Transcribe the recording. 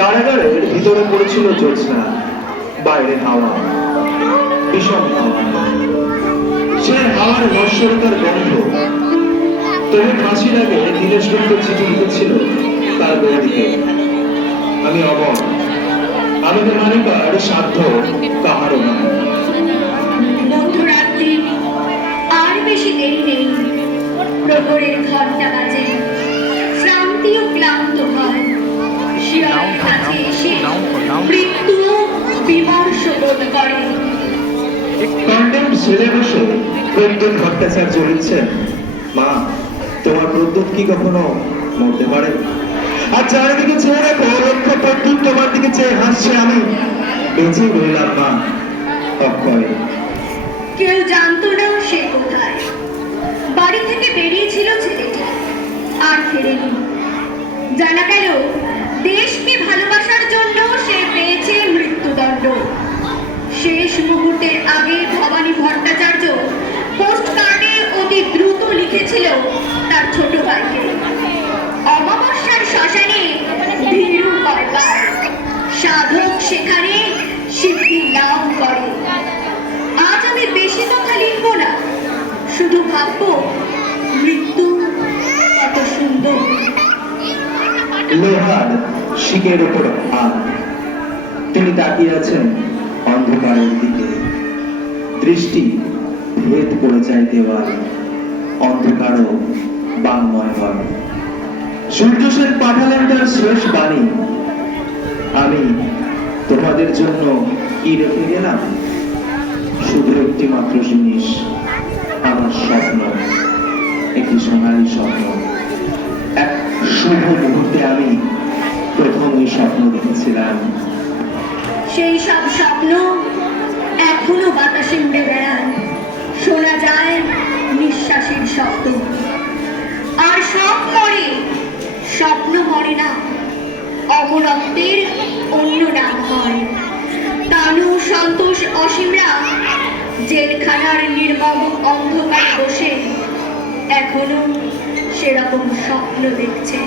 কারাগারের ভিতরে পড়েছিল জ্যোৎস্না, বাইরে হাওয়া, বিষম হাওয়া। সে হাওয়ার নশ্বরতার গন্ধ। তবে ফাঁসির আগে দীনেশ গুপ্ত চিঠি লিখেছিল তার বৌদিকে, আমি অমর, আমাদের মানিকার সাধ্য কাহারও নয়। মধ্যরাত্রি, আর বেশি দেরি নেই। প্রহরের ঘন্টা বাজে, শ্রান্তি ও ক্লান্ত হয়। শিয়রের কাছে এসে মৃত্যু বিমর্ষ বোধ করে। কন্ডেম ছেলে বসে প্রদ্যুৎ ভট্টাচার্য লিখছেন, মা, তোমার প্রদ্যুৎ কি কখনো মরতে পারে? আর চারিদিকে চেয়ে দেখো, লক্ষ প্রদ্যুৎ তোমার দিকে চেয়ে হাসছে। আমি বেঁচে রইলাম মা, অক্ষয়। কেউ জানতো না সে কোথায়। বাড়ি থেকে বেরিয়েছিল ছেলেটি, আর ফেরেনি। জানা গেল দেশকে ভালোবাসার জন্য সে পেয়েছে মৃত্যুদণ্ড। শেষ মুহূর্তের আগে ভবানী ভট্টাচার্য পোস্ট কার্ডে অতি দ্রুত লিখেছিল তার ছোট ভাইকে, অমাবস্যার শ্মশানে ভীরু কয়বার, সাধক সেখানে সিদ্ধি লাভ করে। আজ আমি বেশি কথা লিখব না, শুধু ভাববো মৃত্যু কত সুন্দর। লোহার শিকের উপর হাত, তিনি তাকিয়ে আছেন অন্ধকারের দিকে। দৃষ্টি ভেদ পড়ে যায় দেওয়াল, অন্ধকারও বাংময় হয়। সূর্য সেন পাঠালেন তার শেষ বাণী, আমি তোমাদের জন্য কি রেখে গেলাম? শুধু একটি মাত্র জিনিস, আমার স্বপ্ন, একটি সোনালী স্বপ্ন। এক শুভ মুহূর্তে আমি প্রথম এই স্বপ্ন দেখেছিলাম। সেই সব স্বপ্ন এখনো বাতাসে উড়ে বেড়ায়, শোনা যায় নিঃশ্বাসের শব্দ। আর সব মরে, স্বপ্ন মরে না, অমরত্বের অন্য নাম হয়। তানু, সন্তোষ, অসীমরা জেলখানার নির্মম অন্ধকারে বসে এখনো সেরকম স্বপ্ন দেখছে।